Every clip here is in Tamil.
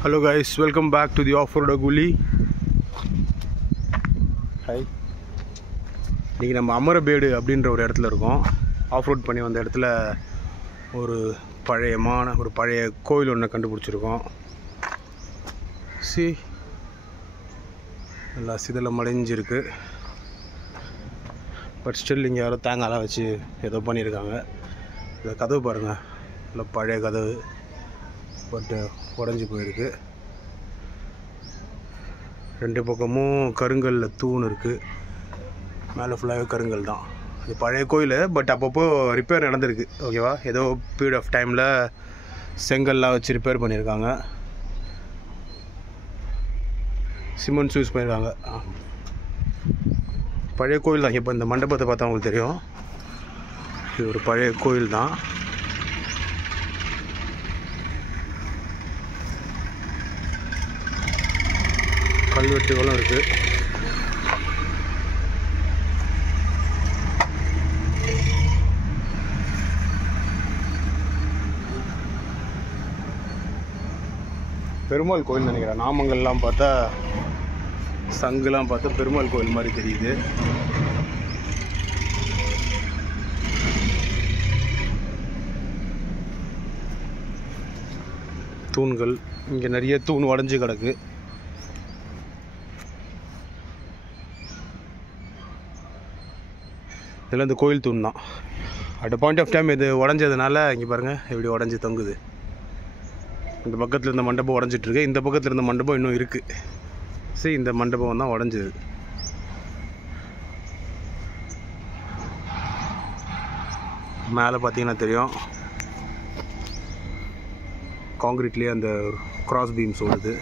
Hello guys, welcome back to the off-road Gully. Hi. இன்றைக்கி நம்ம அமரபேடு அப்படின்ற ஒரு இடத்துல இருக்கோம். ஆஃப்-ரோட் பண்ணி வந்த இடத்துல ஒரு பழைய கோயில் ஒன்று கண்டுபிடிச்சிருக்கோம். நல்லா சிதலம் அடைஞ்சிருக்கு. பட் ஸ்டில் இங்கே யாரோ தேங்காயெல்லாம் வச்சு ஏதோ பண்ணியிருக்காங்க. இந்த கதவு பாருங்கள், நல்லா பழைய கதவு, பட்டு உடஞ்சி போயிருக்கு. ரெண்டு பக்கமும் கருங்கல்ல தூண் இருக்குது. மேலே ஃபுல்லாகவே கருங்கல் தான். இது பழைய கோயில், பட் அப்பப்போ ரிப்பேர் நடந்திருக்கு. ஓகேவா, ஏதோ பீரியட் ஆஃப் டைமில் செங்கல்லாம் வச்சு ரிப்பேர் பண்ணியிருக்காங்க. சிமெண்ட்ஸ் யூஸ் பண்ணியிருக்காங்க. பழைய கோயில் தான். இப்போ இந்த மண்டபத்தை பார்த்தா உங்களுக்கு தெரியும், இது ஒரு பழைய கோயில் தான். கல்வெட்டுகளும் இருக்குது. பெருமாள் கோயில் நினைக்கிறேன். நாமங்கள்லாம் பார்த்தா, சங்குலாம் பார்த்தா பெருமாள் கோயில் மாதிரி தெரியுது. தூண்கள் இங்கே நிறைய தூண் உடஞ்சி கிடக்கு. இதெல்லாம் இந்த கோயில் தூண் தான். அட் பாயிண்ட் ஆஃப் டைம் இது உடஞ்சதுனால இங்கே பாருங்கள் எப்படி உடஞ்சி தொங்குது. இந்த பக்கத்தில் இருந்த மண்டபம் உடஞ்சிட்ருக்கு, இந்த பக்கத்தில் இருந்த மண்டபம் இன்னும் இருக்குது. சரி, இந்த மண்டபம் தான் உடஞ்சிது. மேலே பார்த்தீங்கன்னா தெரியும், காங்கிரீட்லேயே அந்த கிராஸ் பீம்ஸ் ஓடுது.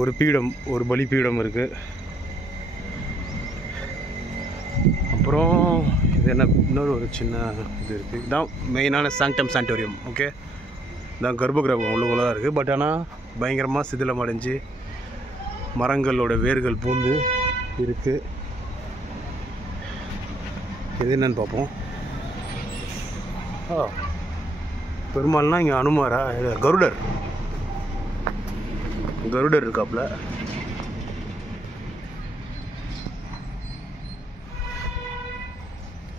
ஒரு பீடம், ஒரு பலி பீடம் இருக்குது. அப்புறம் இது என்ன, இன்னொரு ஒரு சின்ன இது இருக்குது. இதுதான் மெயினான சாங்டம் சாண்டோரியம். ஓகே, இதான் கர்ப்பகிரகம் உள்ளுக்குள்ள தான் இருக்குது. பட் ஆனால் பயங்கரமாக சிதிலம் அடைஞ்சு மரங்களோட வேர்கள் பூந்து இருக்குது. இது என்னன்னு பார்ப்போம். பெருமாள்னா இங்கே அனுமாரா? கருடர் இருக்காப்புல.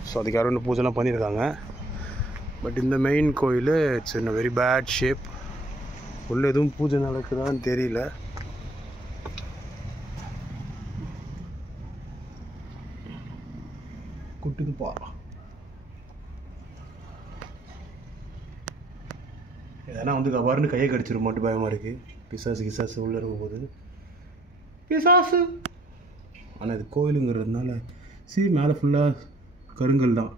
ஸோ அதுக்கு யாரும் இன்னும் பூஜைலாம் பண்ணியிருக்காங்க. பட் இந்த மெயின் கோயில் it's in a very bad shape. உள்ள எதுவும் பூஜை நடக்குதான்னு தெரியல. குட்டுதுப்பா. ஏன்னா வந்து கபாருன்னு கையை கடிச்சிடும் மட்டும் பயமாக இருக்குது. பிசாசு உள்ளே இருக்கும் போது பிசாசு. ஆனால் இது கோயிலுங்கிறதுனால மேலே ஃபுல்லாக கருங்கல் தான்,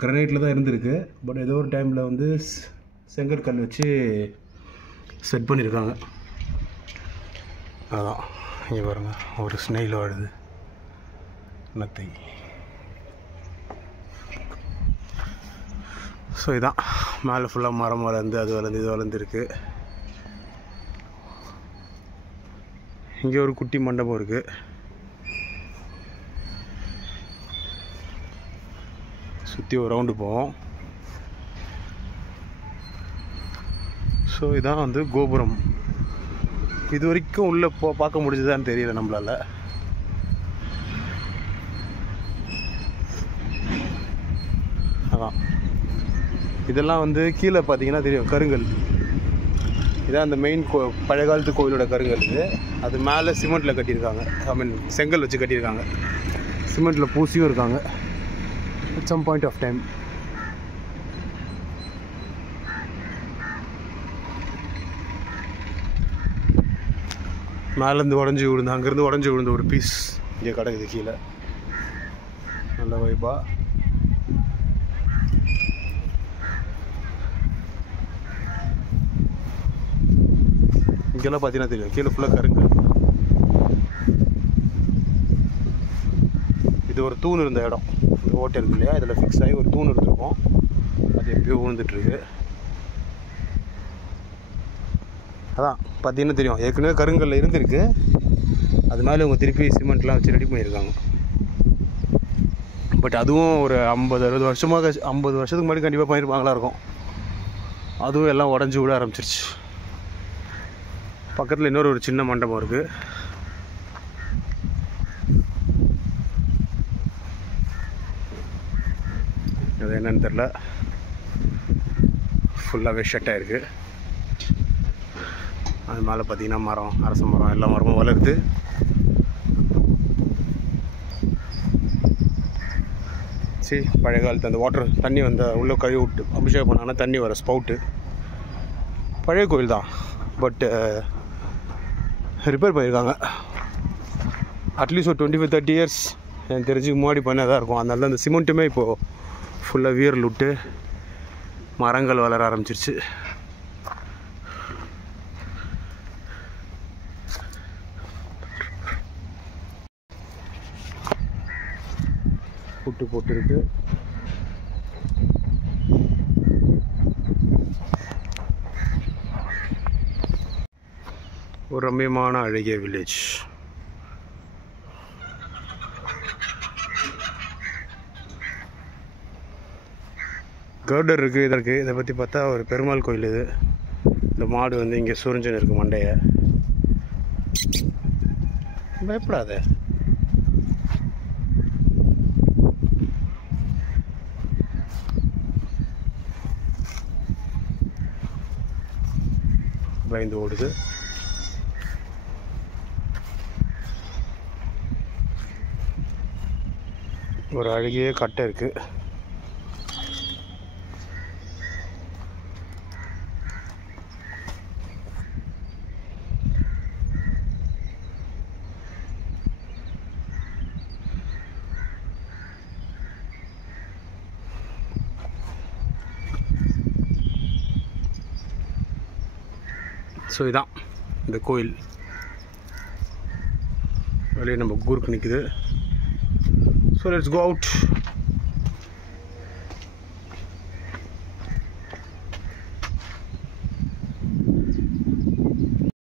கிரனைட்டில் தான் இருந்திருக்கு. பட் ஏதோ ஒரு டைமில் வந்து செங்கற்கல் வச்சு செட் பண்ணியிருக்காங்க. அதான் இங்கே பாருங்கள், ஒரு ஸ்னெயில் வாழுது. நத்திங். ஸோ இதான் மேலே ஃபுல்லாக மரம் வளர்ந்து அது வளர்ந்து இது வளர்ந்துருக்கு. இங்கே ஒரு குட்டி மண்டபம் இருக்குது. சுற்றி ஒரு ரவுண்டு போவோம். ஸோ இதான் வந்து கோபுரம். இது வரைக்கும் உள்ளே பார்க்க முடிஞ்சதான்னு தெரியல நம்மளால். அதான் இதெல்லாம் வந்து கீழே பார்த்தீங்கன்னா தெரியும், கருங்கல். இதான் அந்த மெயின் பழைய காலத்து கோயிலோட கருங்கல். இது அது மேலே சிமெண்ட்டில் கட்டியிருக்காங்க. ஐ மீன் செங்கல் வச்சு கட்டியிருக்காங்க. சிமெண்ட்டில் பூசியும் இருக்காங்க at some point of time. மேலேருந்து உடஞ்சி விழுந்து, அங்கேருந்து உடஞ்சி விழுந்த ஒரு பீஸ் இங்கே கிடக்குது கீழே. நல்ல வைப்பா. இங்கெல்லாம் பார்த்தீங்கன்னா தெரியும், கீழே ஃபுல்லாக கருங்கல். இது ஒரு தூண் இருந்த இடம். இந்த ஓட்டை இருக்கு இல்லையா, இதில் ஃபிக்ஸ் ஆகி ஒரு தூண் இருந்திருக்கும். அது எப்படியோ விழுந்துட்டுருக்கு. அதான் பார்த்தீங்கன்னா தெரியும், ஏற்கனவே கருங்கல்ல இருந்திருக்கு. அது மேலே இவங்க திருப்பி சிமெண்ட்லாம் வச்சு ரெடி பண்ணியிருக்காங்க. பட் அதுவும் ஒரு 50-60 வருஷமாக 50 வருஷத்துக்கு முன்னாடி கண்டிப்பாக பண்ணியிருப்பாங்களா இருக்கும். அதுவும் எல்லாம் உடஞ்சி விட ஆரம்பிச்சிருச்சு. பக்கத்தில் இன்னொரு ஒரு சின்ன மண்டபம் இருக்குது. அது என்னன்னு தெரில, ஃபுல்லாகவே ஷட் ஆகிருக்கு. அது மேலே பார்த்தீங்கன்னா மரம், அரச மரம், எல்லா மரமும் வளருது. சரி, பழைய காலத்து அந்த வாட்டர் தண்ணி வந்து உள்ளே கழுவி விட்டு அபிஷேகம் பண்ணாங்கன்னா தண்ணி வர ஸ்பவுட்டு. பழைய கோயில் தான், பட்டு ரிப்பேர் பண்ணியிருக்காங்க. அட்லீஸ்ட் ஒரு 25-30 இயர்ஸ் எனக்கு தெரிஞ்சு முன்னாடி பண்ணதாக இருக்கும். அதனால தான் அந்த சிமெண்ட்டுமே இப்போது ஃபுல்லாக வீரல் விட்டு மரங்கள் வளர ஆரம்பிச்சிருச்சு. புட்டு போட்டுருக்கு. ஒரு ரம்மியமான அழகிய வில்லேஜ். கர்டர் இருக்குது, இதை இருக்குது. இதை பற்றி பார்த்தா ஒரு பெருமாள் கோயில். இது இந்த மாடு வந்து இங்கே சுரிஞ்சுன்னு இருக்குது மண்டையை. பயப்படாத. பயந்து ஓடுது. ஒரு அழகிய கட்டை இருக்குது. ஸோ இதான் இந்த கோயில். வெளியே நம்ம கூருக்கு நிற்குது. So let's go out.